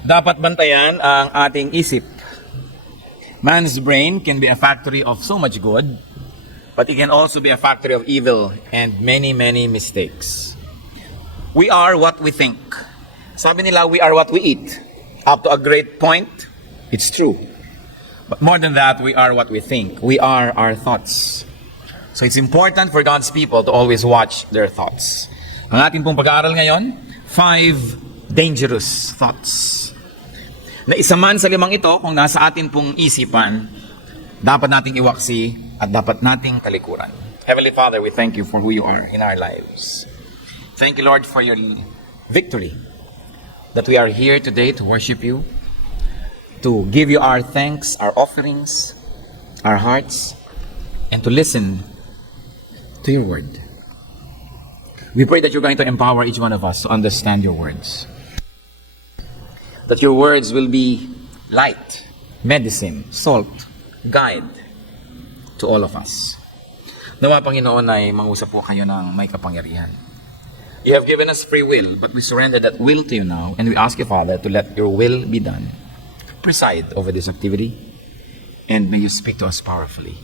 Dapat bantayan ang ating isip. Man's brain can be a factory of so much good, but it can also be a factory of evil and many, many mistakes. We are what we think. Sabi nila, we are what we eat. Up to a great point, it's true. But more than that, we are what we think. We are our thoughts. So it's important for God's people to always watch their thoughts. Ang ating pong pag-aaral ngayon, 5 dangerous thoughts. Na isa man sa 5 ito, kung nasa atin pong isipan, dapat nating iwaksi at dapat nating talikuran. Heavenly Father, we thank you for who you are in our lives. Thank you, Lord, for your victory. That we are here today to worship you, to give you our thanks, our offerings, our hearts, and to listen to your word. We pray that you're going to empower each one of us to understand your words. That your words will be light, medicine, salt, guide to all of us. Nawa, Panginoon, ay mangusap po kayo ng may kapangyarihan. You have given us free will, but we surrender that will to you now, and we ask you, Father, to let your will be done. Preside over this activity, and may you speak to us powerfully.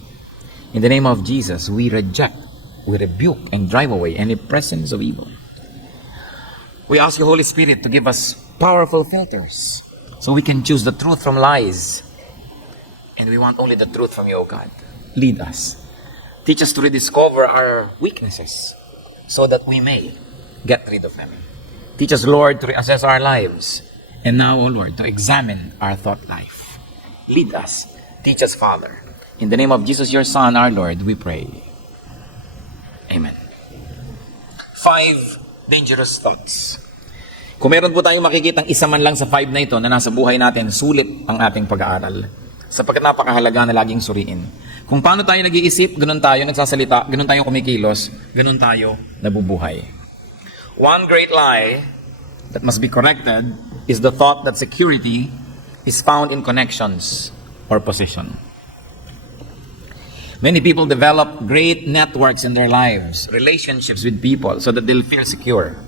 In the name of Jesus, we reject, we rebuke, and drive away any presence of evil. We ask you, Holy Spirit, to give us powerful filters so we can choose the truth from lies. And we want only the truth from you, O God. Lead us. Teach us to rediscover our weaknesses so that we may get rid of them. Teach us, Lord, to reassess our lives. And now, O Lord, to examine our thought life. Lead us. Teach us, Father. In the name of Jesus, your Son, our Lord, we pray. Amen. 5 dangerous thoughts. Kung meron po tayong makikitang isa man lang sa 5 na ito na nasa buhay natin, sulit ang ating pag-aaral. Sapagkat napakahalaga na laging suriin. Kung paano tayo nag-iisip, ganun tayo nagsasalita, ganun tayo kumikilos, ganun tayo nabubuhay. One great lie that must be corrected is the thought that security is found in connections or position. Many people develop great networks in their lives, relationships with people, so that they'll feel secure.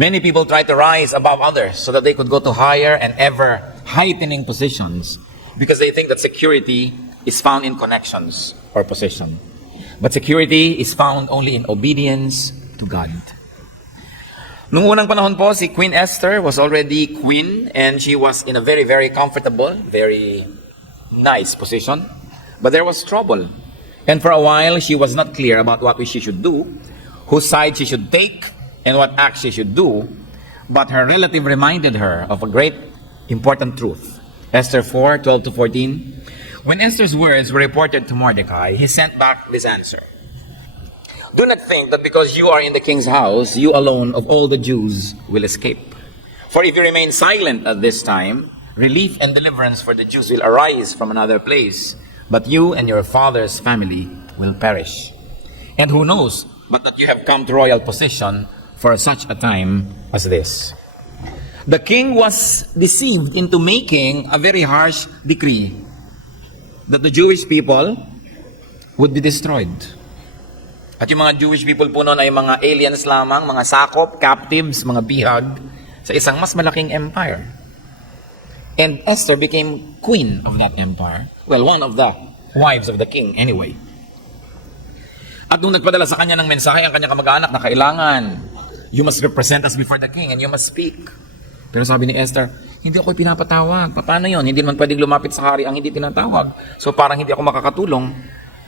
Many people try to rise above others so that they could go to higher and ever heightening positions because they think that security is found in connections or position. But security is found only in obedience to God. Nung unang panahon po, si Queen Esther was already queen and she was in a very, very comfortable, very nice position. But there was trouble. And for a while, she was not clear about what she should do, whose side she should take, and what act she should do. But her relative reminded her of a great, important truth. Esther 4:12-14. When Esther's words were reported to Mordecai, he sent back this answer. Do not think that because you are in the king's house, you alone of all the Jews will escape. For if you remain silent at this time, relief and deliverance for the Jews will arise from another place, but you and your father's family will perish. And who knows but that you have come to royal position for such a time as this. The king was deceived into making a very harsh decree that the Jewish people would be destroyed. At yung mga Jewish people po noon ay mga aliens lamang, mga sakop, captives, mga bihag sa isang mas malaking empire. And Esther became queen of that empire. Well, one of the wives of the king anyway. At nung nagpadala sa kanya ng mensahe ang kanyang kamag-anak na kailangan, you must represent us before the king and you must speak. Pero sabi ni Esther, hindi ako pinapatawag. Paano yun? Hindi naman pwedeng lumapit sa hari ang hindi tinatawag. So parang hindi ako makakatulong.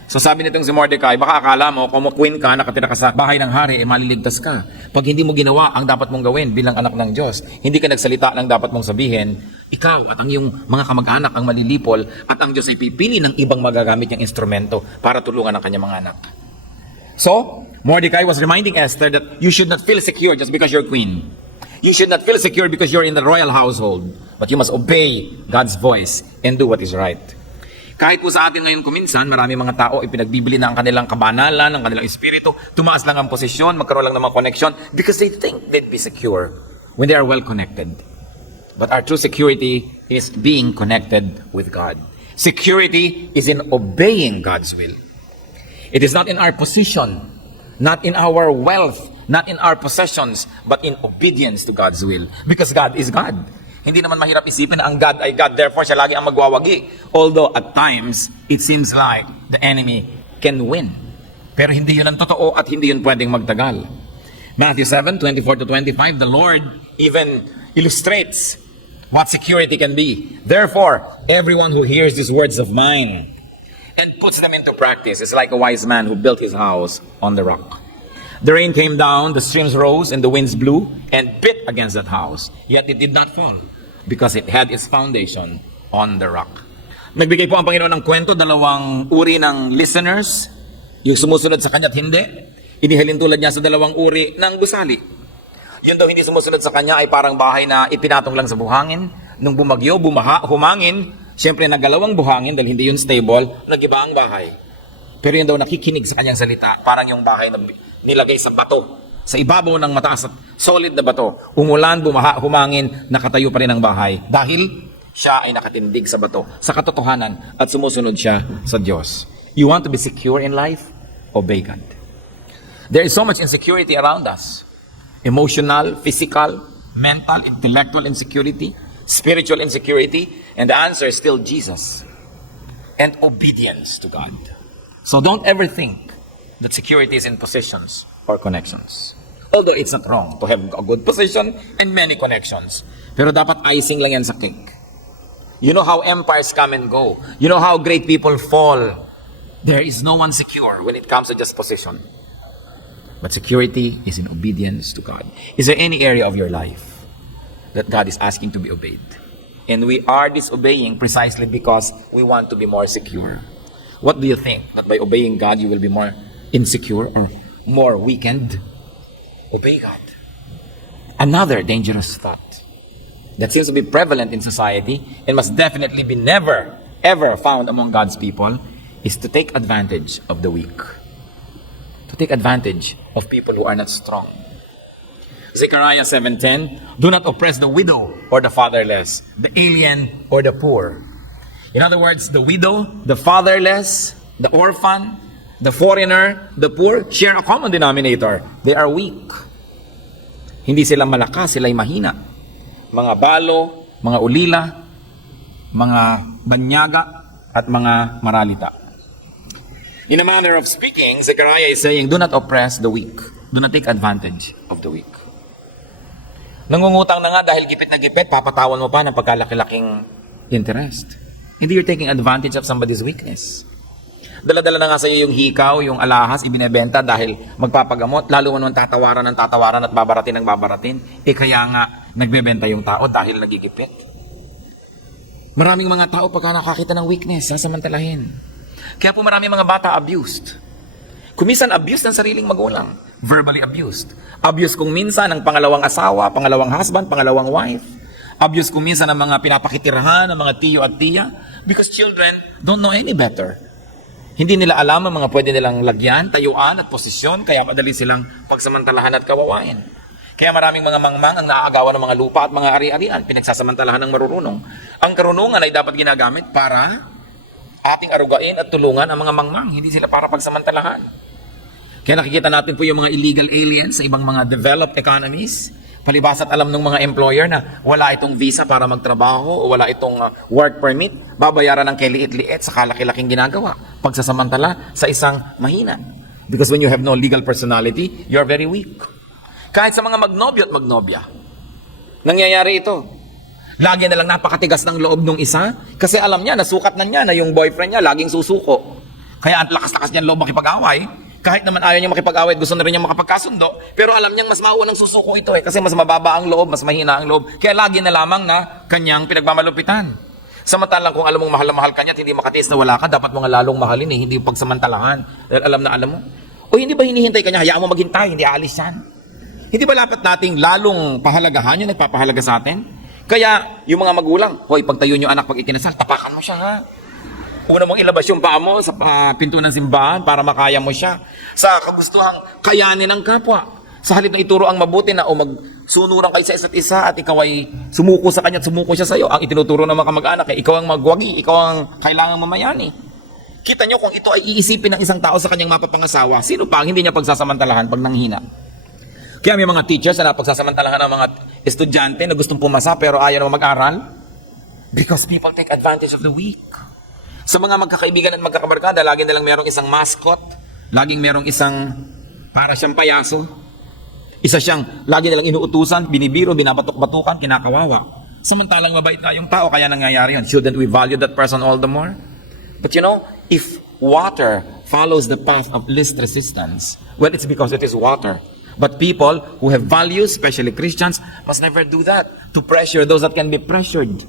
So sabi nitong si Mordecai, baka akala mo kung queen ka, nakatira ka sa bahay ng hari, maliligtas ka. Pag hindi mo ginawa ang dapat mong gawin bilang anak ng Diyos, hindi ka nagsalita ng dapat mong sabihin, ikaw at ang iyong mga kamag-anak ang malilipol at ang Diyos ay pipili ng ibang magagamit niyang instrumento para tulungan ang kanyang mga anak. So, Mordecai was reminding Esther that you should not feel secure just because you're queen. You should not feel secure because you're in the royal household. But you must obey God's voice and do what is right. Kahit po sa atin ngayon kuminsan, marami mga tao ipinagbibili na ang kanilang kabanalan, ang kanilang espiritu, tumaas lang ang posisyon, magkaroon lang ng mga connection because they think they'd be secure when they are well connected. But our true security is being connected with God. Security is in obeying God's will. It is not in our position, not in our wealth, not in our possessions, but in obedience to God's will. Because God is God. Hindi naman mahirap isipin na ang God ay God, therefore siya lagi ang magwawagi. Although at times, it seems like the enemy can win. Pero hindi yun ang totoo at hindi yun pwedeng magtagal. Matthew 7:24-25, the Lord even illustrates what security can be. Therefore, everyone who hears these words of mine and puts them into practice is like a wise man who built his house on the rock. The rain came down, the streams rose, and the winds blew and beat against that house. Yet it did not fall, because it had its foundation on the rock. Nagbigay po ang Panginoon ng kwento, dalawang uri ng listeners, yung sumusunod sa kanya at hindi. Inihalin tulad niya sa dalawang uri ng gusali. Yun daw hindi sumusunod sa kanya ay parang bahay na ipinatong lang sa buhangin. Nung bumagyo, bumaha, humangin, siyempre naggalawang buhangin dahil hindi yun stable, nagiba ang bahay. Pero yun daw nakikinig sa kanyang salita, parang yung bahay na nilagay sa bato, sa ibabaw ng mataas at solid na bato. Umulan, bumaha, humangin, nakatayo pa rin ang bahay. Dahil siya ay nakatindig sa bato, sa katotohanan, at sumusunod siya sa Diyos. You want to be secure in life? Obey God. There is so much insecurity around us. Emotional, physical, mental, intellectual insecurity, spiritual insecurity, and the answer is still Jesus and obedience to God. So don't ever think that security is in positions or connections. Although it's not wrong to have a good position and many connections. Pero dapat icing lang yan sa cake. You know how empires come and go. You know how great people fall. There is no one secure when it comes to just position. But security is in obedience to God. Is there any area of your life that God is asking to be obeyed? And we are disobeying precisely because we want to be more secure. What do you think? That by obeying God, you will be more insecure or more weakened? Obey God. Another dangerous thought that seems to be prevalent in society and must definitely be never, ever found among God's people is to take advantage of the weak. To take advantage of people who are not strong. Zechariah 7:10, do not oppress the widow or the fatherless, the alien or the poor. In other words, the widow, the fatherless, the orphan, the foreigner, the poor, share a common denominator. They are weak. Hindi sila malakas, sila'y mahina. Mga balo, mga ulila, mga banyaga, at mga maralita. In a manner of speaking, Zechariah is saying, do not oppress the weak. Do not take advantage of the weak. Nangungutang na nga dahil gipit na gipit, papatawan mo pa ng pagkalaki-laking interest. Hindi you're taking advantage of somebody's weakness. Dala-dala na nga sa iyo yung hikaw, yung alahas, ibinebenta dahil magpapagamot, lalo mo naman tatawaran ng tatawaran at babaratin ng babaratin. Kaya nga, nagbebenta yung tao dahil nagigipit. Maraming mga tao pagka nakakita ng weakness, sasamantalahin. Kaya po maraming mga bata abused. Kuminsan abused ng sariling magulang. Verbally abused. Abused kung minsan ng pangalawang asawa, pangalawang husband, pangalawang wife. Abuse kung minsan ng mga pinapakitirahan, ng mga tiyo at tiya. Because children don't know any better. Hindi nila alam ang mga pwede nilang lagyan, tayuan at posisyon, kaya madali silang pagsamantalahan at kawawain. Kaya maraming mga mangmang ang naaagawan ng mga lupa at mga ari-arian, pinagsasamantalahan ng marurunong. Ang karunungan ay dapat ginagamit para ating arugain at tulungan ang mga mangmang, hindi sila para pagsamantalahan. Kaya nakikita natin po yung mga illegal aliens sa ibang mga developed economies. Palibas at alam ng mga employer na wala itong visa para magtrabaho o wala itong work permit, babayaran ng kiliit-liit sa kalaki-laking ginagawa. Pagsasamantala sa isang mahina. Because when you have no legal personality, you're very weak. Kahit sa mga magnobyo at magnobya, nangyayari ito. Lagi na lang napakatigas ng loob ng isa kasi alam niya, nasukat na niya na yung boyfriend niya laging susuko. Kaya ang lakas-lakas niya loob makipag-away. Kahit naman ayaw niya makipag-away, gusto na rin niya makapagkasundo, pero alam niyang mas maunang susuko ito kasi mas mababa ang loob, mas mahina ang loob. Kaya lagi na lamang na kanyang pinagmamalupitan. Samantalang kung alam mong mahal na mahal ka niya at hindi makatiis na wala ka, dapat mga lalong mahalin hindi pagsamantalahan. Dahil alam mo. O hindi ba hinihintay ka niya, hayaan mo maghintay, hindi aalis yan. Hindi ba dapat nating lalong pahalagahan yung nagpapahalaga sa atin? Kaya yung mga magulang, hoy, pagtayo niyo anak pag ikinasal, tapakan mo siya ha. Una mong ilabas yung paa mo sa pinto ng simbahan para makaya mo siya. Sa kagustuhang kayanin ng kapwa. Sa halip na ituro ang mabuti na o magsunuran kayo sa isa't isa at ikaw ay sumuko sa kanya at sumuko siya sa iyo. Ang itinuturo ng mga kamag-anak ay ikaw ang magwagi, ikaw ang kailangang mamayani. Kita nyo kung ito ay iisipin ng isang tao sa kanyang mapapangasawa, sino pa ang hindi niya pagsasamantalahan pag nanghina? Kaya may mga teachers na napagsasamantalahan ng mga estudyante na gustong pumasa pero ayaw naman mag-aral. Because people take advantage of the weak. Sa mga magkakaibigan at magkakabarkada, lagi nilang merong isang mascot, laging merong isang para siyang payaso. Isa siyang lagi nilang inuutusan, binibiro, binabatok-batukan, kinakawawa. Samantalang mabait tayong tao, kaya nangyayari yun. Shouldn't we value that person all the more? But you know, if water follows the path of least resistance, well, it's because it is water. But people who have values, especially Christians, must never do that to pressure those that can be pressured,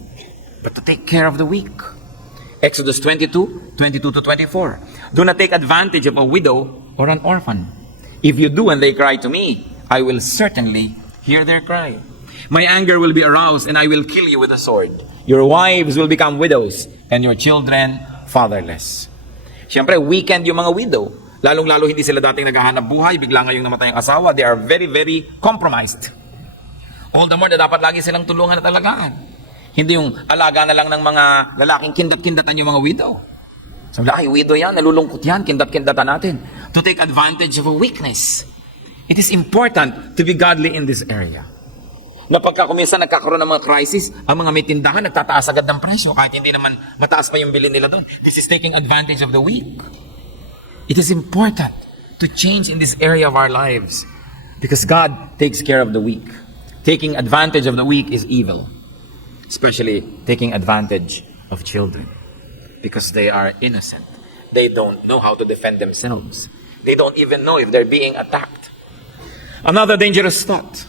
but to take care of the weak. Exodus 22:22 to 24. Do not take advantage of a widow or an orphan. If you do and they cry to me, I will certainly hear their cry. My anger will be aroused and I will kill you with a sword. Your wives will become widows and your children fatherless. Siyempre, weekend yung mga widow. Lalong-lalo hindi sila dating naghahanap buhay, bigla ngayong namatay ang asawa. They are very, very compromised. All the more na dapat lagi silang tulungan at alagaan. Hindi yung alaga na lang ng mga lalaking kindat-kindatan yung mga widow. Sabi ay, widow yan, nalulungkot yan, kindat-kindatan natin. To take advantage of a weakness. It is important to be godly in this area. Na pagka kuminsan nagkakaroon ng mga crisis, ang mga may tindahan nagtataas agad ng presyo kahit hindi naman mataas pa yung bilhin nila doon. This is taking advantage of the weak. It is important to change in this area of our lives because God takes care of the weak. Taking advantage of the weak is evil, especially taking advantage of children because they are innocent. They don't know how to defend themselves. They don't even know if they're being attacked. Another dangerous thought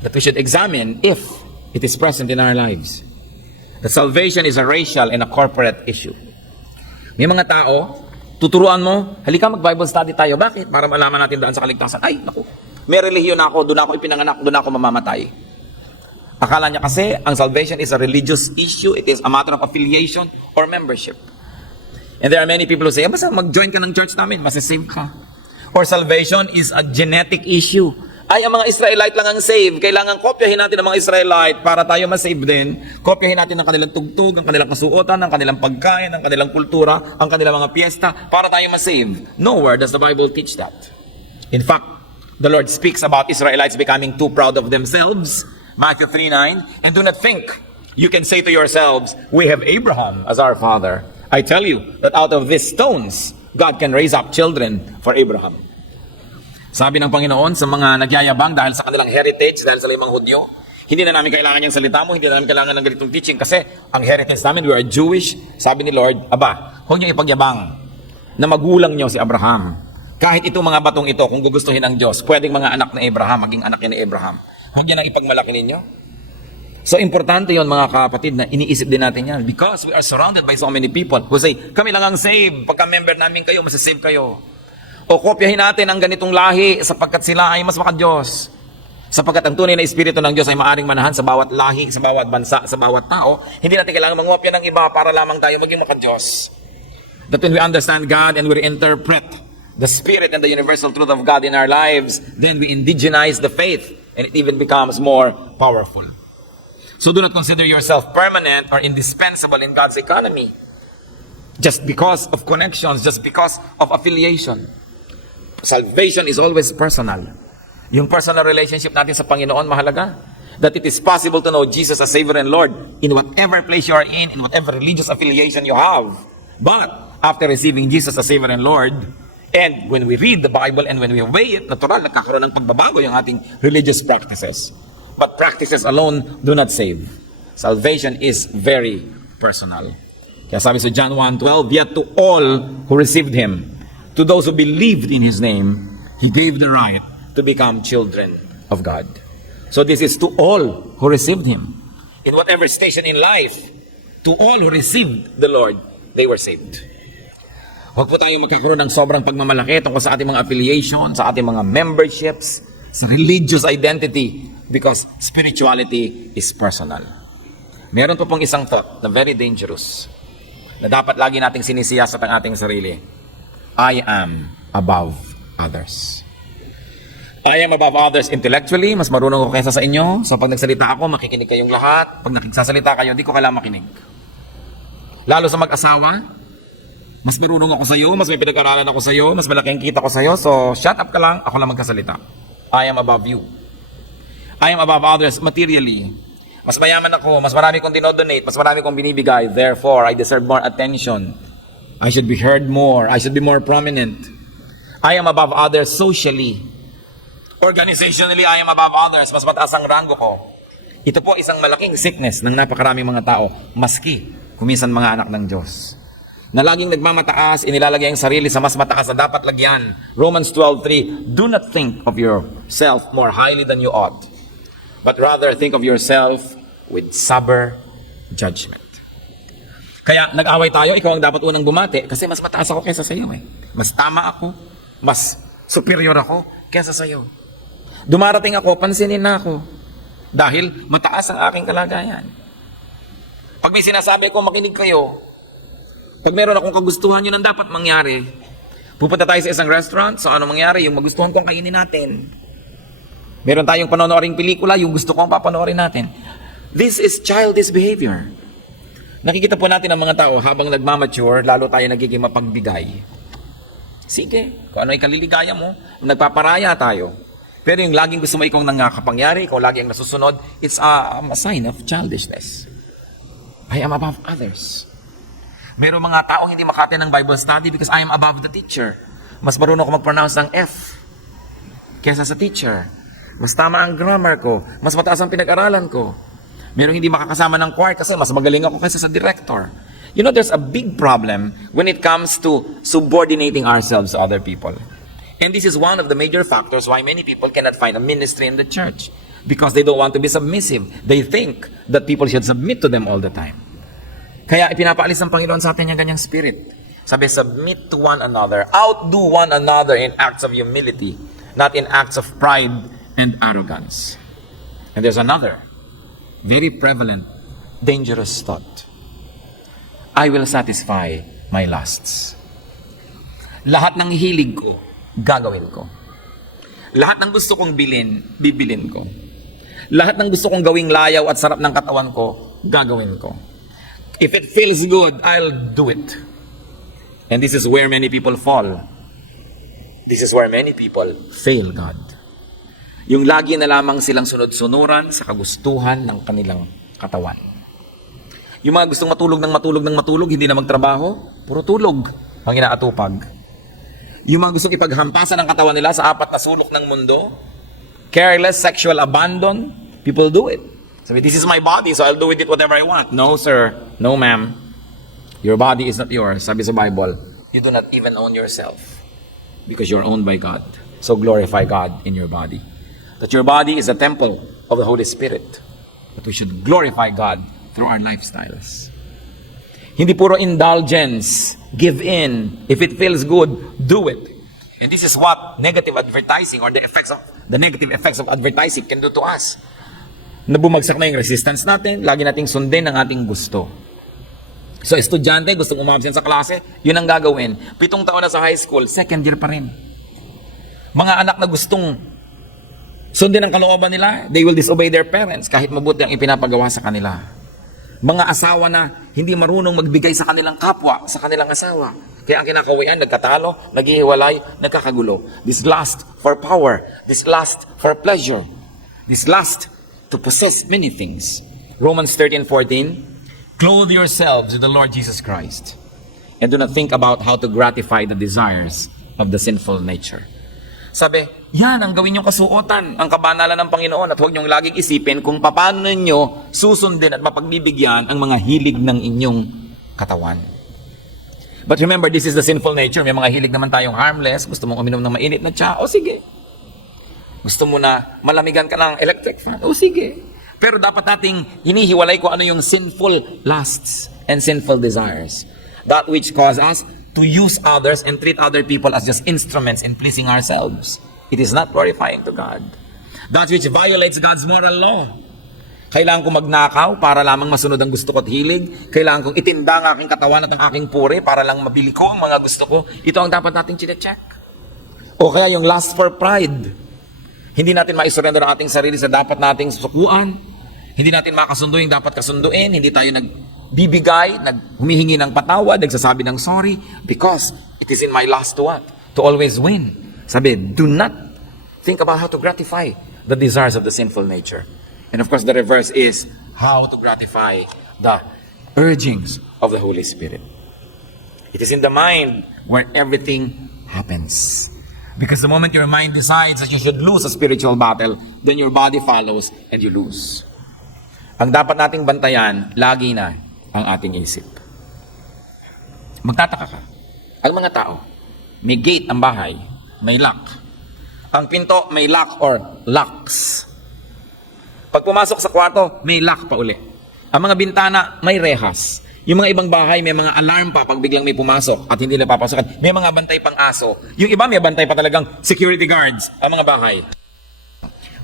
that we should examine if it is present in our lives. That salvation is a racial and a corporate issue. May mga tao, tuturuan mo, halika mag-Bible study tayo. Bakit? Para malaman natin daan sa kaligtasan. Ay, naku, may relihiyon ako, doon ako ipinanganak, doon ako mamamatay. Akala niya kasi, ang salvation is a religious issue, it is a matter of affiliation or membership. And there are many people who say, basta mag-join ka ng church namin, masasave ka. Or salvation is a genetic issue. Ay, ang mga Israelite lang ang save. Kailangan kopyahin natin ang mga Israelite para tayo masave din. Kopyahin natin ang kanilang tugtog, ang kanilang kasuotan, ang kanilang pagkain, ang kanilang kultura, ang kanilang mga piyesta, para tayo masave. Nowhere does the Bible teach that. In fact, the Lord speaks about Israelites becoming too proud of themselves. Matthew 3:9. And do not think you can say to yourselves, we have Abraham as our father. I tell you that out of these stones, God can raise up children for Abraham. Sabi ng Panginoon sa mga nagyayabang dahil sa kanilang heritage, dahil sa limang Hudyo, hindi na namin kailangan yung salita mo, hindi na namin kailangan ng ganitong teaching kasi ang heritage namin, we are Jewish. Sabi ni Lord, aba, huwag niyo ipagyabang na magulang niyo si Abraham. Kahit itong mga batong ito, kung gugustuhin ng Diyos, pwedeng mga anak ni Abraham, maging anak ni Abraham. Huwag niyo nang ipagmalaki ninyo. So, importante yon mga kapatid na iniisip din natin yan because we are surrounded by so many people who say, kami lang ang save. Pagka member namin kayo, masasave kayo. O kopyahin natin ang ganitong lahi sapagkat sila ay mas maka-Diyos. Sapagkat ang tunay na espiritu ng Diyos ay maaring manahan sa bawat lahi, sa bawat bansa, sa bawat tao. Hindi natin kailangan mangopya ng iba para lamang tayo maging maka-Diyos. That when we understand God and we interpret the spirit and the universal truth of God in our lives, then we indigenize the faith and it even becomes more powerful. So do not consider yourself permanent or indispensable in God's economy. Just because of connections, just because of affiliation. Salvation is always personal. Yung personal relationship natin sa Panginoon mahalaga. That it is possible to know Jesus as Savior and Lord in whatever place you are in whatever religious affiliation you have. But after receiving Jesus as Savior and Lord, and when we read the Bible and when we obey it, natural, nagkakaroon ng pagbabago yung ating religious practices. But practices alone do not save. Salvation is very personal. Kaya sabi sa John 1:12, yet to all who received Him, to those who believed in His name, He gave the right to become children of God. So this is to all who received Him. In whatever station in life, to all who received the Lord, they were saved. Huwag po tayong magkakaroon ng sobrang pagmamalaki tungkol sa ating mga affiliation, sa ating mga memberships, sa religious identity, because spirituality is personal. Meron po pong isang thought na very dangerous, na dapat lagi nating sinisiyasat ang ating sarili. I am above others. I am above others intellectually. Mas marunong ako kaysa sa inyo. So pag nagsalita ako, makikinig kayong lahat. Pag nagsasalita kayo, di ko kailangan makinig. Lalo sa mag-asawa, mas marunong ako sa iyo, mas may pinag-aralan ako sa iyo, mas malaki ang kita ko sa iyo. So shut up ka lang, ako lang magkasalita. I am above you. I am above others materially. Mas mayaman ako, mas marami kong dinodonate, mas marami kong binibigay. Therefore, I deserve more attention. I should be heard more. I should be more prominent. I am above others socially. Organizationally, I am above others. Mas mataas ang rango ko. Ito po isang malaking sickness ng napakaraming mga tao, maski kuminsan mga anak ng Diyos, na laging nagmamataas, inilalagay ang sarili sa mas mataas na dapat lagyan. Romans 12:3, do not think of yourself more highly than you ought, but rather think of yourself with sober judgment. Kaya nag-away tayo, ikaw ang dapat unang bumati kasi mas mataas ako kaysa sa iyo eh. Mas tama ako, mas superior ako kaysa sa iyo. Dumarating ako, pansinin na ako. Dahil mataas ang aking kalagayan. Pag may sinasabi ko, makinig kayo. Pag meron akong kagustuhan, yun ang dapat mangyari. Pupunta tayo sa isang restaurant, so ano mangyari? Yung magustuhan kong kainin natin. Meron tayong panonooring pelikula, yung gusto kong papanoorin natin. This is childish behavior. Nakikita po natin ang mga tao habang nagmamature, lalo tayo nagiging mapagbigay. Sige, kung ano ay kaliligaya mo, nagpaparaya tayo. Pero yung laging gusto mo ikaw nang nakapangyari, ikaw lagi ang nasusunod, it's a sign of childishness. I am above others. Meron mga taong hindi makate ng Bible study because I am above the teacher. Mas marunong ako mag-pronounce ng F kesa sa teacher. Mas tama ang grammar ko. Mas mataas ang pinag-aralan ko. Merong hindi makakasama ng choir kasi mas magaling ako kaysa sa director. You know, there's a big problem when it comes to subordinating ourselves to other people. And this is one of the major factors why many people cannot find a ministry in the church. Because they don't want to be submissive. They think that people should submit to them all the time. Kaya ipinapaalis ng Panginoon sa atin yung ganyang spirit. Sabi, submit to one another. Outdo one another in acts of humility, not in acts of pride and arrogance. And there's another very prevalent, dangerous thought. I will satisfy my lusts. Lahat ng hilig ko, gagawin ko. Lahat ng gusto kong bilhin, bibilin ko. Lahat ng gusto kong gawing layaw at sarap ng katawan ko, gagawin ko. If it feels good, I'll do it. And this is where many people fall. This is where many people fail God. Yung lagi na lamang silang sunod-sunuran sa kagustuhan ng kanilang katawan. Yung mga gustong matulog, hindi na magtrabaho, puro tulog ang inaatupag. Yung mga gustong ipaghampasan ng katawan nila sa apat na sulok ng mundo, careless sexual abandon, people do it. Sabi, this is my body, so I'll do with it whatever I want. No, sir. No, ma'am. Your body is not yours. Sabi sa Bible, you do not even own yourself because you're owned by God. So glorify God in your body. That your body is a temple of the Holy Spirit. That we should glorify God through our lifestyles. Hindi puro indulgence. Give in. If it feels good, do it. And this is what negative advertising or the negative effects of advertising can do to us. Na bumagsak na yung resistance natin, lagi nating sundin ang ating gusto. So, estudyante, gustong umabsent sa klase, yun ang gagawin. 7 taon na sa high school, second year pa rin. Mga anak na gustong sundin ang kalooban nila, they will disobey their parents kahit mabuti ang ipinapagawa sa kanila. Mga asawa na hindi marunong magbigay sa kanilang kapwa, sa kanilang asawa. Kaya ang kinakawian, nagkatalo, naghihiwalay, nagkakagulo. This lust for power, this lust for pleasure, this lust to possess many things. Romans 13:14, clothe yourselves with the Lord Jesus Christ and do not think about how to gratify the desires of the sinful nature. Sabi, yan ang gawin niyong kasuotan, ang kabanalan ng Panginoon, at huwag niyong laging isipin kung paano ninyo susundin at mapagbibigyan ang mga hilig ng inyong katawan. But remember, this is the sinful nature. May mga hilig naman tayong harmless. Gusto mong uminom ng mainit na tsa? O sige. Gusto mo na malamigan ka ng electric fan? O sige. Pero dapat nating hinihiwalay kung ano yung sinful lusts and sinful desires. That which cause us to use others and treat other people as just instruments in pleasing ourselves. It is not glorifying to God. That which violates God's moral law. Kailangan kong magnakaw para lamang masunod ang gusto ko at hilig. Kailangan kong itinda ang aking katawan at ang aking puri para lang mabili ko ang mga gusto ko. Ito ang dapat nating chine-check. O kaya yung lust for pride. Hindi natin maisurrender ang ating sarili sa dapat nating sukuan. Hindi natin makasundo yung dapat kasunduin. Hindi tayo nagbibigay, humihingi ng patawad, nagsasabi ng sorry. Because it is in my lust to what? To always win. Sabi, do not think about how to gratify the desires of the sinful nature. And of course, the reverse is how to gratify the urgings of the Holy Spirit. It is in the mind where everything happens. Because the moment your mind decides that you should lose a spiritual battle, then your body follows and you lose. Ang dapat nating bantayan, lagi na ang ating isip. Magtataka ka. Ang mga tao, may gate ang bahay, may lock. Ang pinto, may lock or locks. Pag pumasok sa kwarto, may lock pa uli. Ang mga bintana, may rehas. Yung mga ibang bahay, may mga alarm pa pag biglang may pumasok at hindi nila papasokan. May mga bantay pang aso. Yung iba, may bantay pa talagang security guards ang mga bahay.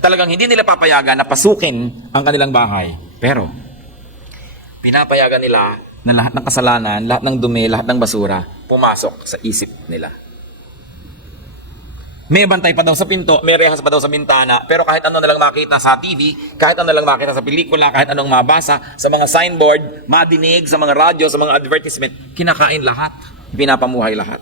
Talagang hindi nila papayagan na pasukin ang kanilang bahay. Pero, pinapayagan nila na lahat ng kasalanan, lahat ng dumi, lahat ng basura, pumasok sa isip nila. May bantay pa daw sa pinto, may rehas pa daw sa bintana, pero kahit ano na lang makita sa TV, kahit ano na lang makita sa pelikula, kahit anong mabasa, sa mga signboard, madinig, sa mga radyo, sa mga advertisement, kinakain lahat, pinapamuhay lahat.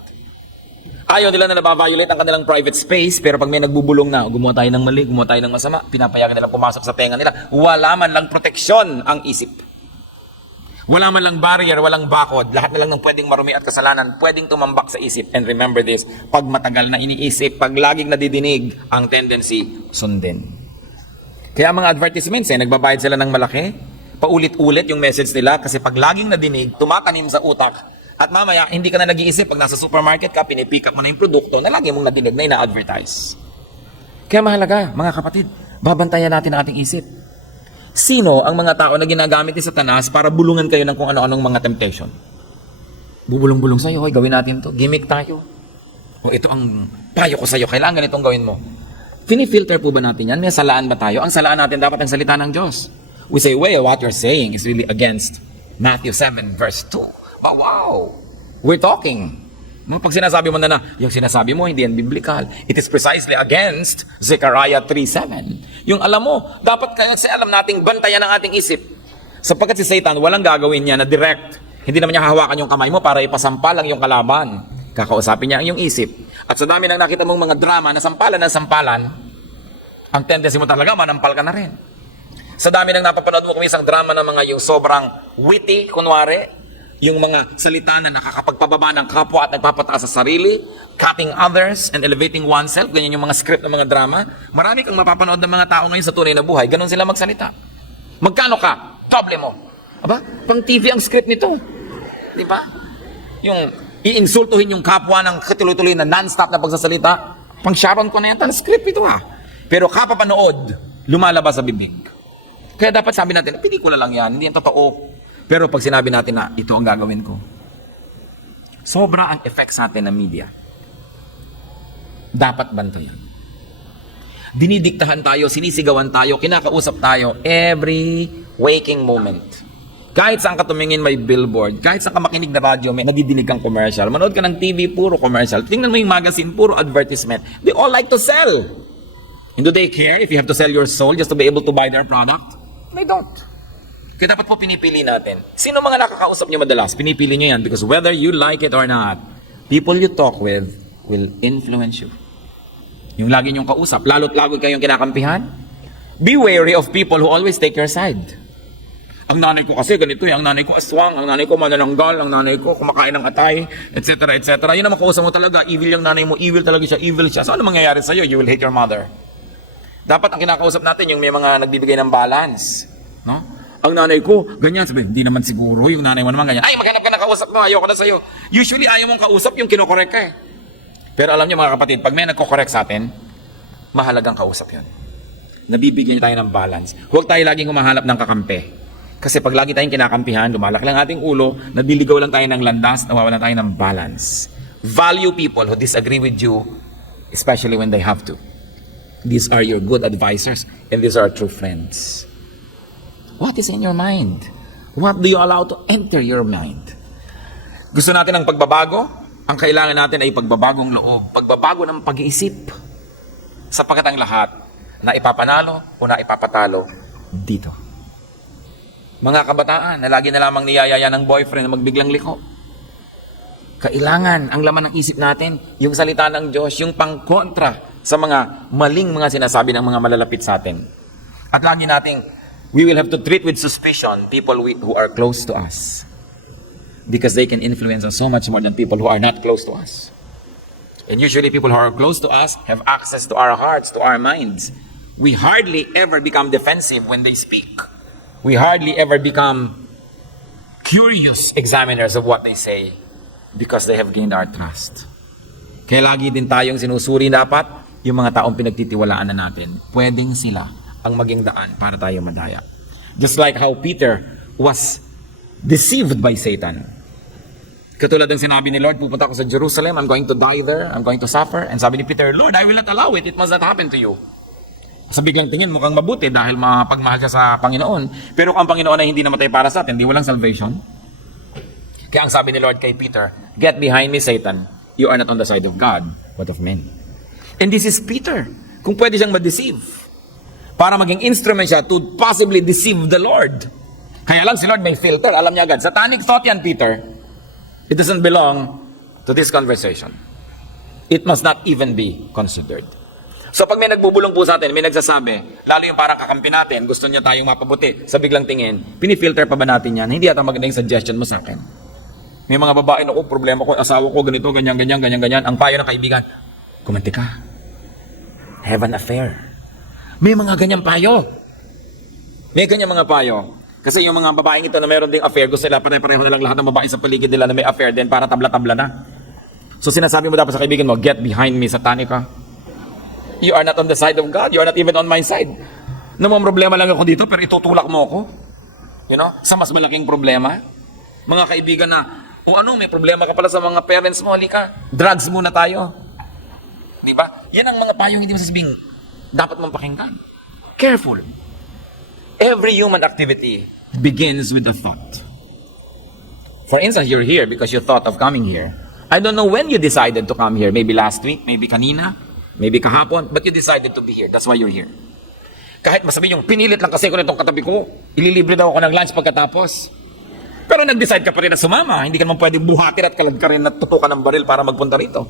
Ayaw nila na nababiolate ang kanilang private space, pero pag may nagbubulong na, gumawa tayo ng mali, gumawa tayo ng masama, pinapayagan nila pumasok sa tenga nila. Wala man lang proteksyon ang isip. Wala man lang barrier, walang bakod. Lahat na lang ng pwedeng marumi at kasalanan, pwedeng tumambak sa isip. And remember this, pag matagal na iniisip, pag laging nadidinig, ang tendency, sundin. Kaya mga advertisements, nagbabayad sila ng malaki, paulit-ulit yung message nila, kasi pag laging nadinig, tumatanim sa utak, at mamaya, hindi ka na nag-iisip, pag nasa supermarket ka, pinipick up mo na yung produkto na lagi mong nadinig na ina-advertise. Kaya mahalaga, mga kapatid, babantayan natin ang ating isip. Sino ang mga tao na ginagamit ni Satanas para bulungan kayo ng kung ano-anong mga temptation? Bubulong-bulong sa'yo, hoy, gawin natin to. Gimmick tayo. O ito ang payo ko sa'yo, kailangan itong gawin mo. Fini-filter po ba natin yan? May salaan ba tayo? Ang salaan natin dapat ang salita ng Diyos. We say, well, what you're saying is really against Matthew 7 verse 2. But wow, we're talking. Pag sinasabi mo na yung sinasabi mo, hindi yan biblical. It is precisely against Zechariah 3:7. Yung alam mo, dapat kasi alam nating bantayan ang ating isip. Sapagkat si Satan, walang gagawin niya na direct. Hindi naman niya hahawakan yung kamay mo para ipasampal ang yung kalaban. Kakausapin niya ang yung isip. At sa dami ng nakita mong mga drama na sampalan, ang tendency mo talaga, manampal ka na rin. Sa dami ng napapanood mo kung isang drama ng mga yung sobrang witty, kunwari, yung mga salita na nakakapagpababa ng kapwa at nagpapataas sa sarili, cutting others and elevating oneself, ganyan yung mga script ng mga drama. Marami kang mapapanood ng mga tao ngayon sa tunay na buhay, ganun sila magsalita. Magkano ka? Doble mo. Aba, pang TV ang script nito. Di ba? Yung iinsultuhin yung kapwa ng katuloy-tuloy na non-stop na pagsasalita, pang Sharon ko na yan, script ito Pero kapapanood, lumalabas sa bibig. Kaya dapat sabi natin, pelikula lang yan, hindi yan totoo. Pero pag sinabi natin na ito ang gagawin ko, sobra ang effect sa atin ng media. Dapat bantayan. Dinidiktahan tayo, sinisigawan tayo, kinakausap tayo every waking moment. Kahit saan ka tumingin may billboard, kahit saan ka makinig na radyo, may nadidinig kang commercial. Manood ka ng TV, puro commercial. Tingnan mo yung magazine, puro advertisement. They all like to sell. And do they care if you have to sell your soul just to be able to buy their product? They don't. Kaya dapat po pinipili natin. Sino mga nakakausap niyo madalas? Pinipili niyo yan because whether you like it or not, people you talk with will influence you. Yung lagi niyong kausap, lalo't lalo kayong kinakampihan. Be wary of people who always take your side. Ang nanay ko kasi ganito ang nanay ko aswang, ang nanay ko manananggal, ang nanay ko kumakain ng atay, etc. etc. Yun ang makausap mo talaga, evil yung nanay mo, evil talaga siya, evil siya. So ano mangyayari sa'yo? You will hate your mother. Dapat ang kinakausap natin yung may mga nagbibigay ng balance. No? Ang nanay ko, ganyan. Sabi, hindi naman siguro. Yung nanay mo naman ganyan. Ay, maghanap ka na kausap mo. Ayaw ko na sa'yo. Usually, ayaw mong kausap yung kinokorek ka Pero alam niyo mga kapatid, pag may nagkokorek sa atin, mahalagang kausap yun. Nabibigyan tayo ng balance. Huwag tayo laging humahanap ng kakampi. Kasi pag lagi tayong kinakampihan, lumalaki lang ating ulo, nabiligaw lang tayo ng landas, nawawala tayo ng balance. Value people who disagree with you, especially when they have to. These are your good advisors, and these are true friends. What is in your mind? What do you allow to enter your mind? Gusto natin ng pagbabago? Ang kailangan natin ay pagbabagong loob, pagbabago ng pag-iisip. Sapagkat ang lahat na ipapanalo o na ipapatalo dito. Mga kabataan na lagi na lamang niyayaya ng boyfriend na magbiglang liko. Kailangan ang laman ng isip natin, yung salita ng Diyos, yung pangkontra sa mga maling mga sinasabi ng mga malalapit sa atin. At lagi nating, we will have to treat with suspicion people who are close to us. Because they can influence us so much more than people who are not close to us. And usually people who are close to us have access to our hearts, to our minds. We hardly ever become defensive when they speak. We hardly ever become curious examiners of what they say because they have gained our trust. Kaya lagi din tayong sinusuri dapat yung mga taong pinagtitiwalaan na natin. Pwedeng sila ang maging daan para tayo madaya. Just like how Peter was deceived by Satan. Katulad ng sinabi ni Lord, pupunta ako sa Jerusalem, I'm going to die there, I'm going to suffer. And sabi ni Peter, Lord, I will not allow it. It must not happen to you. Sa biglang tingin, mukhang mabuti dahil mapagmahal siya sa Panginoon. Pero kung ang Panginoon ay hindi namatay para sa atin, di walang salvation. Kaya ang sabi ni Lord kay Peter, get behind me, Satan. You are not on the side of God, but of men. And this is Peter. Kung pwede siyang ma-deceive. Para maging instrument siya to possibly deceive the Lord. Kaya lang si Lord may filter. Alam niya agad, satanic thought yan, Peter. It doesn't belong to this conversation. It must not even be considered. So pag may nagbubulong po sa atin, may nagsasabi, lalo yung parang kakampi natin, gusto niya tayong mapabuti, sa biglang tingin, pinifilter pa ba natin yan? Hindi yata magandang suggestion mo sa akin. May mga babae, ako, problema ko, asawa ko, ganito, ganyan. Ang payo ng kaibigan, kumanti ka. Have an affair. May mga ganyang payo. May ganyang mga payo. Kasi yung mga babaeng ito na meron ding affair, gusto nila pare-pareho na lang lahat ng babae sa paligid nila na may affair din para tabla-tabla na. So sinasabi mo dapat sa kaibigan mo, get behind me, satanic ka. You are not on the side of God. You are not even on my side. Namang problema lang ako dito, pero itutulak mo ako. You know? Sa mas malaking problema. Mga kaibigan na, may problema ka pala sa mga parents mo, halika, drugs muna tayo. Di ba? Yan ang mga payong hindi masasabing, dapat mong pakinggan. Careful. Every human activity begins with a thought. For instance, you're here because you thought of coming here. I don't know when you decided to come here. Maybe last week, maybe kanina, maybe kahapon, but you decided to be here. That's why you're here. Kahit masabi yung pinilit lang kasi ko nitong katabi ko, ililibre daw ako ng lunch pagkatapos. Pero nag-decide ka pa rin na sumama. Hindi ka naman pwede buhatin at kalad ka rin at tutukan ng baril para magpunta rito.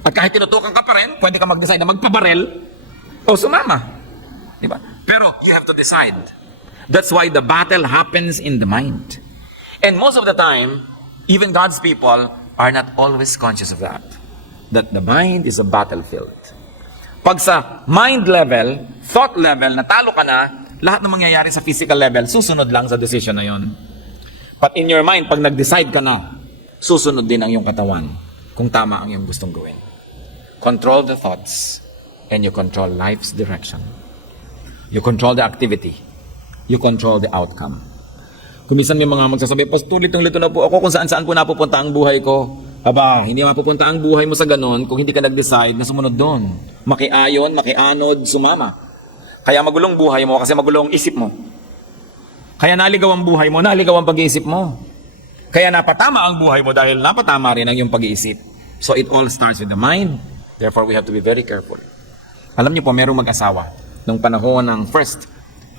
At kahit tinutukan ka pa rin, pwede ka mag-decide na magpabaril o sumama. Diba? Pero you have to decide. That's why the battle happens in the mind. And most of the time, even God's people are not always conscious of that. That the mind is a battlefield. Pag sa mind level, thought level, natalo ka na, lahat ng mangyayari sa physical level, susunod lang sa decision na yon. But in your mind, pag nag-decide ka na, susunod din ang iyong katawan kung tama ang iyong gustong gawin. Control the thoughts and you control life's direction. You control the activity. You control the outcome. Kung minsan may mga magsasabi, Pastor, litong-lito na po ako kung saan-saan po napupunta ang buhay ko. Aba, hindi mapupunta ang buhay mo sa ganon kung hindi ka nag-decide na sumunod doon. Makiayon, makianod, sumama. Kaya magulong buhay mo kasi magulong isip mo. Kaya naligaw ang buhay mo, naligaw ang pag-iisip mo. Kaya napatama ang buhay mo dahil napatama rin ang iyong pag-iisip. So it all starts with the mind. Therefore, we have to be very careful. Alam niyo po, merong mag-asawa nung panahon ng first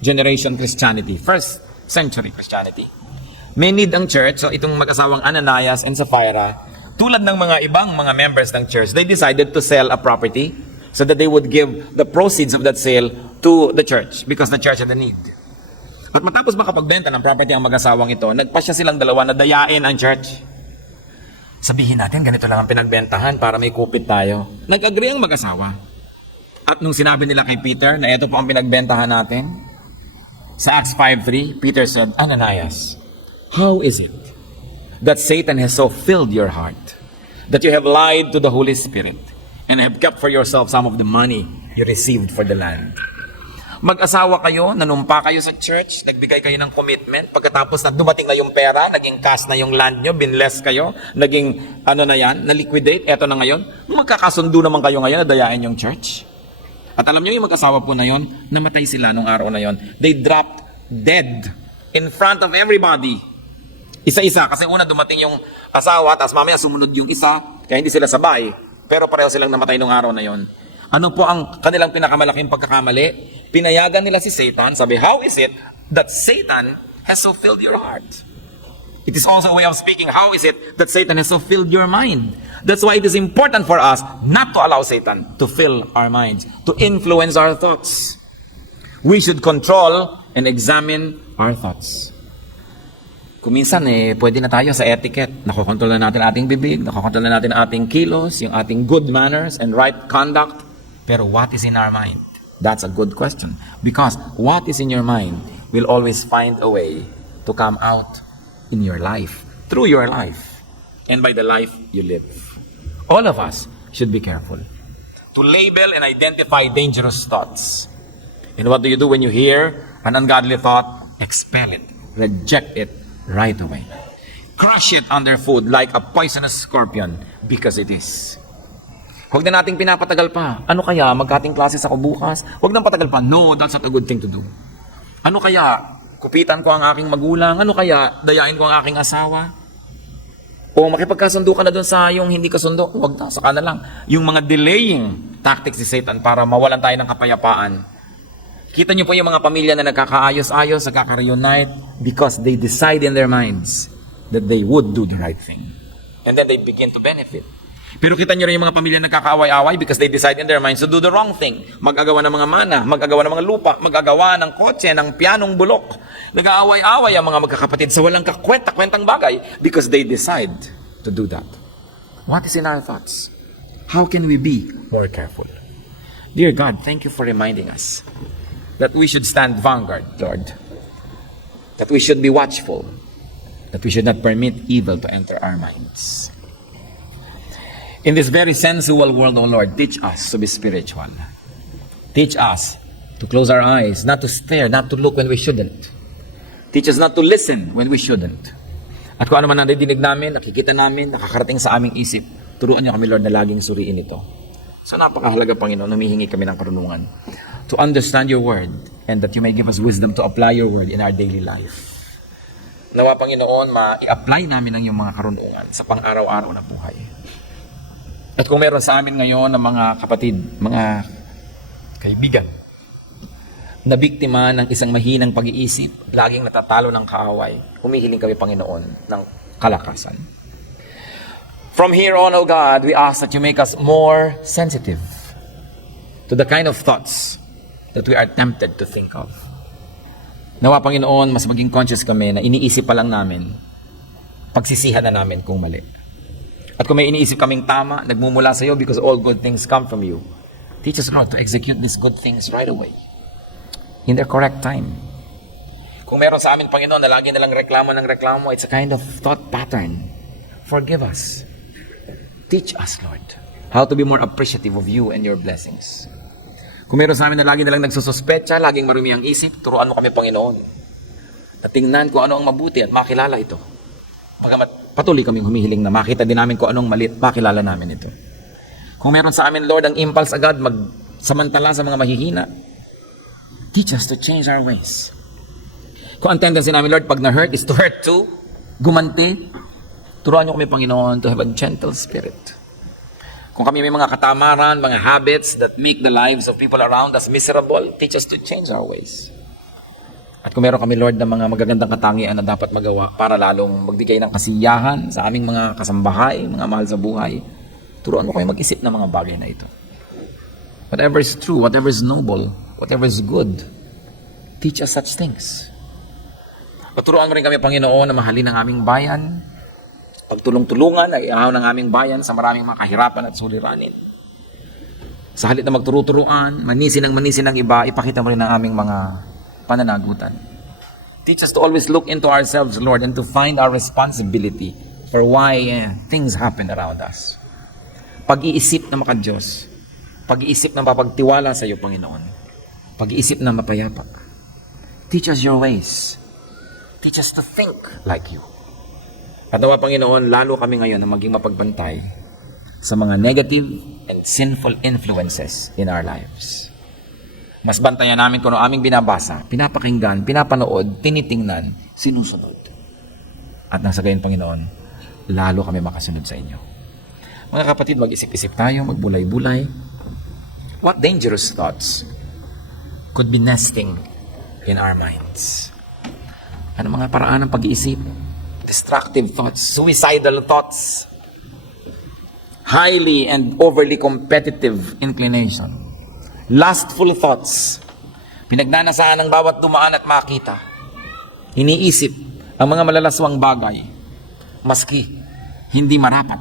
generation Christianity, first century Christianity. May need ang church, so itong mag-asawang Ananias and Sapphira, tulad ng mga ibang mga members ng church, they decided to sell a property so that they would give the proceeds of that sale to the church because the church had a need. At matapos makapagbenta ng property ang mag-asawang ito, nagpasya silang dalawa na dayain ang church. Sabihin natin, ganito lang ang pinagbentahan para may kupit tayo. Nag-agree ang mag-asawa. At nung sinabi nila kay Peter na ito po ang pinagbentahan natin, sa Acts 5:3, Peter said, Ananias, how is it that Satan has so filled your heart that you have lied to the Holy Spirit and have kept for yourself some of the money you received for the land? Mag-asawa kayo, nanumpa kayo sa church, nagbigay kayo ng commitment, pagkatapos na dumating na yung pera, naging cash na yung land nyo, binless kayo, naging na-liquidate, eto na ngayon, magkakasundo naman kayo ngayon na dayain yung church. At alam nyo yung mag-asawa po na yon, namatay sila nung araw na yon. They dropped dead in front of everybody. Isa-isa, kasi una dumating yung asawa, tapos mamaya sumunod yung isa, kaya hindi sila sabay, pero pareho silang namatay nung araw na yon. Ano po ang kanilang pinakamalaking pagkakamali? Pinayagan nila si Satan, sabi, how is it that Satan has so filled your heart? It is also a way of speaking. How is it that Satan has so filled your mind? That's why it is important for us not to allow Satan to fill our minds, to influence our thoughts. We should control and examine our thoughts. Kung minsan, pwede na tayo sa etiquette. Nakokontrol na natin ating bibig, nakokontrol na natin ating kilos, yung ating good manners and right conduct. Pero what is in our mind? That's a good question. Because what is in your mind will always find a way to come out in your life, through your life, and by the life you live. All of us should be careful to label and identify dangerous thoughts. And what do you do when you hear an ungodly thought? Expel it, reject it right away. Crush it underfoot like a poisonous scorpion because it is. Huwag na nating pinapatagal pa. Ano kaya? Magkating classes ako bukas? Huwag nang patagal pa. No, that's not a good thing to do. Ano kaya? Kupitan ko ang aking magulang? Ano kaya? Dayain ko ang aking asawa? O makipagkasundo ka na doon sa yung hindi kasundo? Huwag na, saka na lang. Yung mga delaying tactics ni Satan para mawalan tayo ng kapayapaan. Kita niyo po yung mga pamilya na nagkakaayos-ayos, nagkaka-reunite because they decide in their minds that they would do the right thing. And then they begin to benefit. Pero kita niyo rin yung mga pamilya nagkakaaway-away because they decide in their minds to do the wrong thing. Mag-agawa ng mga mana, mag-agawa ng mga lupa, mag-agawa ng kotse, ng pianong bulok. Nag-aaway-away ang mga magkakapatid sa walang kakwenta-kwentang bagay because they decide to do that. What is in our thoughts? How can we be more careful? Dear God, thank you for reminding us that we should stand vanguard, Lord. That we should be watchful. That we should not permit evil to enter our minds. In this very sensual world, O Lord, teach us to be spiritual. Teach us to close our eyes, not to stare, not to look when we shouldn't. Teach us not to listen when we shouldn't. At kung ano man nadidinig namin, nakikita namin, nakakarating sa aming isip, turuan niyo kami, Lord, na laging suriin ito. So napakahalaga, Panginoon, humihingi kami ng karunungan to understand your word and that you may give us wisdom to apply your word in our daily life. Nawa, Panginoon, ma-i-apply namin ang iyong mga karunungan sa pang-araw-araw na buhay. At kung meron sa amin ngayon ng mga kapatid, mga kaibigan, na biktima ng isang mahinang pag-iisip, laging natatalo ng kaaway, humihiling kami, Panginoon, ng kalakasan. From here on, O God, we ask that you make us more sensitive to the kind of thoughts that we are tempted to think of. Nawa, Panginoon, mas maging conscious kami na iniisip pa lang namin, pagsisihan na namin kung mali. At kung may iniisip kaming tama, nagmumula sa iyo because all good things come from you. Teach us, Lord, to execute these good things right away. In their correct time. Kung meron sa amin, Panginoon, na lagi nalang reklamo ng reklamo, it's a kind of thought pattern. Forgive us. Teach us, Lord, how to be more appreciative of you and your blessings. Kung meron sa amin na lagi nalang nagsususpecha, laging marumi ang isip, turuan mo kami, Panginoon. At tingnan kung ano ang mabuti at makilala ito. Bagamat patuloy kaming humihiling na makita din namin kung anong maliit, makilala namin ito. Kung meron sa amin, Lord, ang impulse agad magsamantala sa mga mahihina, teach us to change our ways. Kung ang tendency namin, Lord, pag na-hurt is to hurt too, gumanti, turuan niyo kami, Panginoon, to have a gentle spirit. Kung kami may mga katamaran, mga habits that make the lives of people around us miserable, teach us to change our ways. At kung meron kami, Lord, ng mga magagandang katangian na dapat magawa para lalong magbigay ng kasiyahan sa aming mga kasambahay, mga mahal sa buhay, turuan mo kayo mag-isip ng mga bagay na ito. Whatever is true, whatever is noble, whatever is good, teach us such things. Paturuan mo rin kami, Panginoon, na mahalin ang aming bayan, pagtulong-tulungan, ay ihaw ng aming bayan sa maraming mga kahirapan at suliranin. Sa halip na magturo-turuan, manisin ng iba, ipakita mo rin ang aming mga pananagutan. Teach us to always look into ourselves, Lord, and to find our responsibility for why things happen around us. Pag-iisip na makadiyos. Pag-iisip na mapagtiwala sa iyo, Panginoon. Pag-iisip na mapayapa. Teach us your ways. Teach us to think like you. At nawa, Panginoon, lalo kami ngayon na maging mapagbantay sa mga negative and sinful influences in our lives. Mas bantayan namin kung ano aming binabasa, pinapakinggan, pinapanood, tinitingnan, sinusunod. At nasa gayon, Panginoon, lalo kami makasunod sa inyo. Mga kapatid, mag-isip-isip tayo, magbulay-bulay. What dangerous thoughts could be nesting in our minds? Ano mga paraan ng pag-iisip? destructive thoughts, suicidal thoughts, highly and overly competitive inclination, lustful thoughts, pinagnanasahan ng bawat dumaan at makita, iniisip ang mga malalaswang bagay, maski hindi marapat.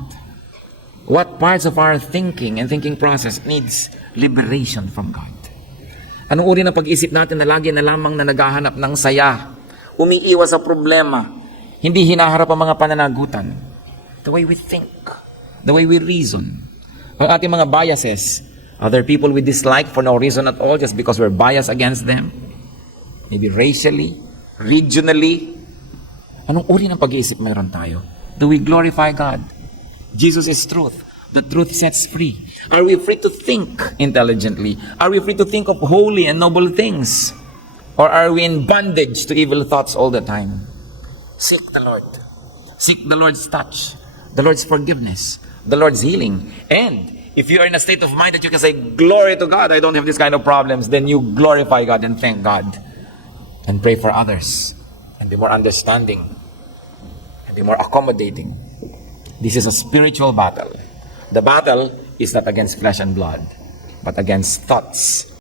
What parts of our thinking and thinking process needs liberation from God? Anong uri ng pag-isip natin na lagi na lamang na naghahanap ng saya, umiiwas sa problema, hindi hinaharap ang mga pananagutan? The way we think, the way we reason, ang ating mga biases, other people we dislike for no reason at all just because we're biased against them, maybe racially, regionally. Anong uri ng pag-iisip mayroon tayo? Do we glorify God? Jesus is truth. The truth sets free. Are we free to think intelligently? Are we free to think of holy and noble things? Or are we in bondage to evil thoughts all the time? Seek the Lord. Seek the Lord's touch, the Lord's forgiveness, the Lord's healing. And if you are in a state of mind that you can say, glory to God, I don't have this kind of problems, then you glorify God and thank God. And pray for others. And be more understanding. And be more accommodating. This is a spiritual battle. The battle is not against flesh and blood, but against thoughts